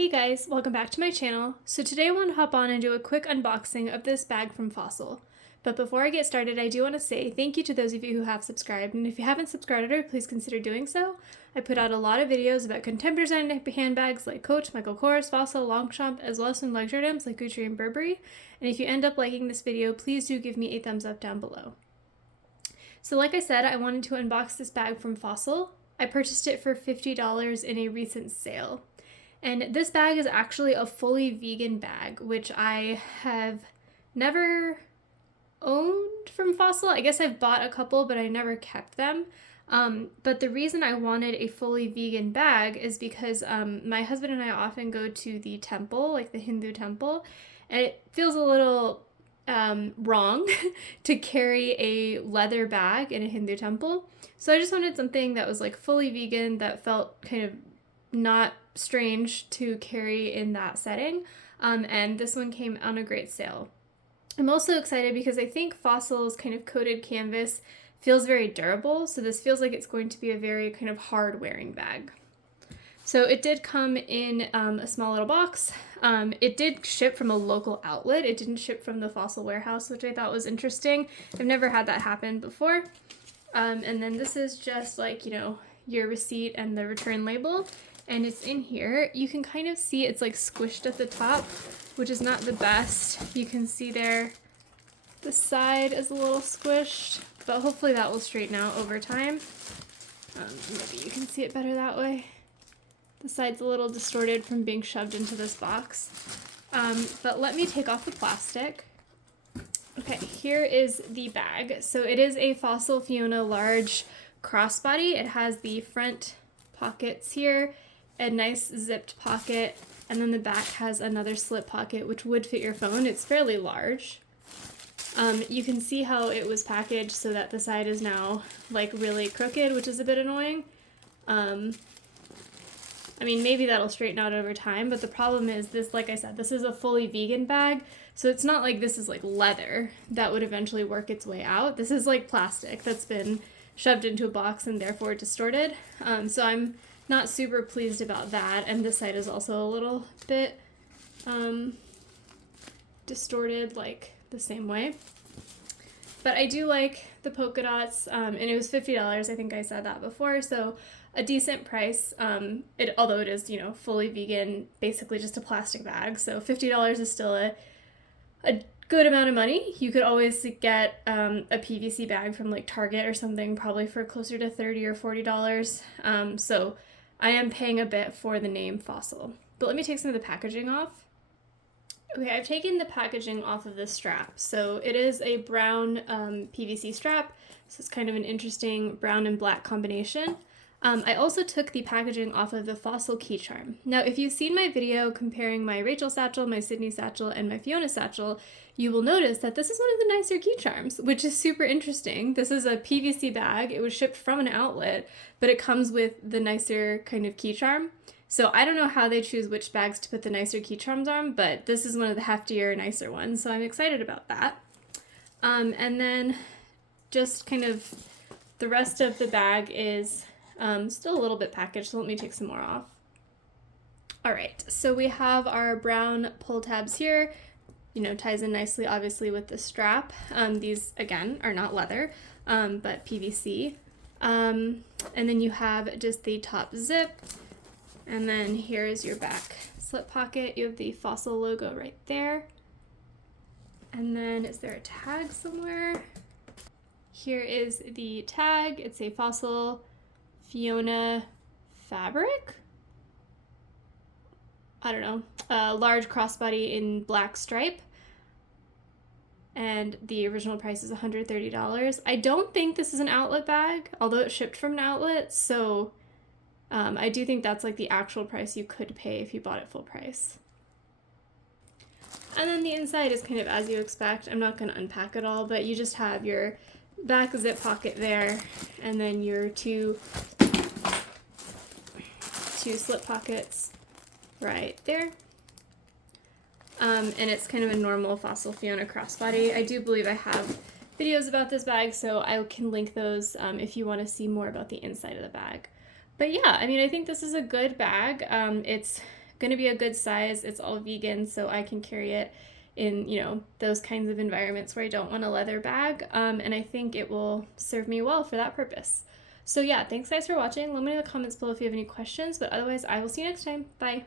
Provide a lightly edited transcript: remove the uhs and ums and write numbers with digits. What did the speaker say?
Hey guys, welcome back to my channel. So today I want to hop on and do a quick unboxing of this bag from Fossil. But before I get started, I do want to say thank you to those of you who have subscribed, and if you haven't subscribed already, please consider doing so. I put out a lot of videos about contemporary design handbags like Coach, Michael Kors, Fossil, Longchamp, as well as some luxury items like Gucci and Burberry. And if you end up liking this video, please do give me a thumbs up down below. So like I said, I wanted to unbox this bag from Fossil. I purchased it for $50 in a recent sale. And this bag is actually a fully vegan bag, which I have never owned from Fossil. I guess I've bought a couple, but I never kept them. But the reason I wanted a fully vegan bag is because my husband and I often go to the temple, like the Hindu temple, and it feels a little wrong to carry a leather bag in a Hindu temple. So I just wanted something that was like fully vegan, that felt kind of not strange to carry in that setting, and this one came on a great sale. I'm also excited because I think Fossil's kind of coated canvas feels very durable, so this feels like it's going to be a very kind of hard wearing bag. So it did come in a small little box. It did ship from a local outlet. It didn't ship from the Fossil warehouse, which I thought was interesting. I've never had that happen before. And then this is just like, you know, your receipt and the return label. And it's in here. You can kind of see it's like squished at the top, which is not the best. You can see there the side is a little squished, but hopefully that will straighten out over time. Maybe you can see it better that way. The side's a little distorted from being shoved into this box. But let me take off the plastic. Okay, here is the bag. So it is a Fossil Fiona large crossbody. It has the front pockets here, a nice zipped pocket, and then the back has another slip pocket which would fit your phone. It's fairly large. You can see how it was packaged so that the side is now like really crooked, which is a bit annoying. I mean, maybe that'll straighten out over time, but the problem is this, like I said, this is a fully vegan bag, so it's not like this is like leather that would eventually work its way out. This is like plastic that's been shoved into a box and therefore distorted. So I'm not super pleased about that, and this side is also a little bit distorted like the same way. But I do like the polka dots, and it was $50. I think I said that before, so a decent price. Although it is, you know, fully vegan, basically just a plastic bag, so $50 is still a good amount of money. You could always get a PVC bag from like Target or something, probably for closer to $30 or $40. So I am paying a bit for the name Fossil. But let me take some of the packaging off. Okay, I've taken the packaging off of this strap. So it is a brown PVC strap. So it's kind of an interesting brown and black combination. I also took the packaging off of the Fossil key charm. Now, if you've seen my video comparing my Rachel satchel, my Sydney satchel, and my Fiona satchel, you will notice that this is one of the nicer key charms, which is super interesting. This is a PVC bag. It was shipped from an outlet, but it comes with the nicer kind of key charm. So I don't know how they choose which bags to put the nicer key charms on, but this is one of the heftier, nicer ones, so I'm excited about that. And then just kind of the rest of the bag is still a little bit packaged, so let me take some more off. All right, so we have our brown pull tabs here. You know, ties in nicely, obviously, with the strap. These, again, are not leather, but PVC. And then you have just the top zip. And then here is your back slip pocket. You have the Fossil logo right there. And then is there a tag somewhere? Here is the tag. It's a Fossil Fiona fabric. I don't know. A large crossbody in black stripe. And the original price is $130. I don't think this is an outlet bag, although it shipped from an outlet, so I do think that's like the actual price you could pay if you bought it full price. And then the inside is kind of as you expect. I'm not going to unpack it all, but you just have your back zip pocket there, and then your two slip pockets right there. And it's kind of a normal Fossil Fiona crossbody. I do believe I have videos about this bag, so I can link those if you want to see more about the inside of the bag. But yeah, I mean, I think this is a good bag. It's going to be a good size. It's all vegan, so I can carry it in, you know, those kinds of environments where I don't want a leather bag. And I think it will serve me well for that purpose. So yeah, thanks guys for watching. Let me know in the comments below if you have any questions, but otherwise I will see you next time. Bye.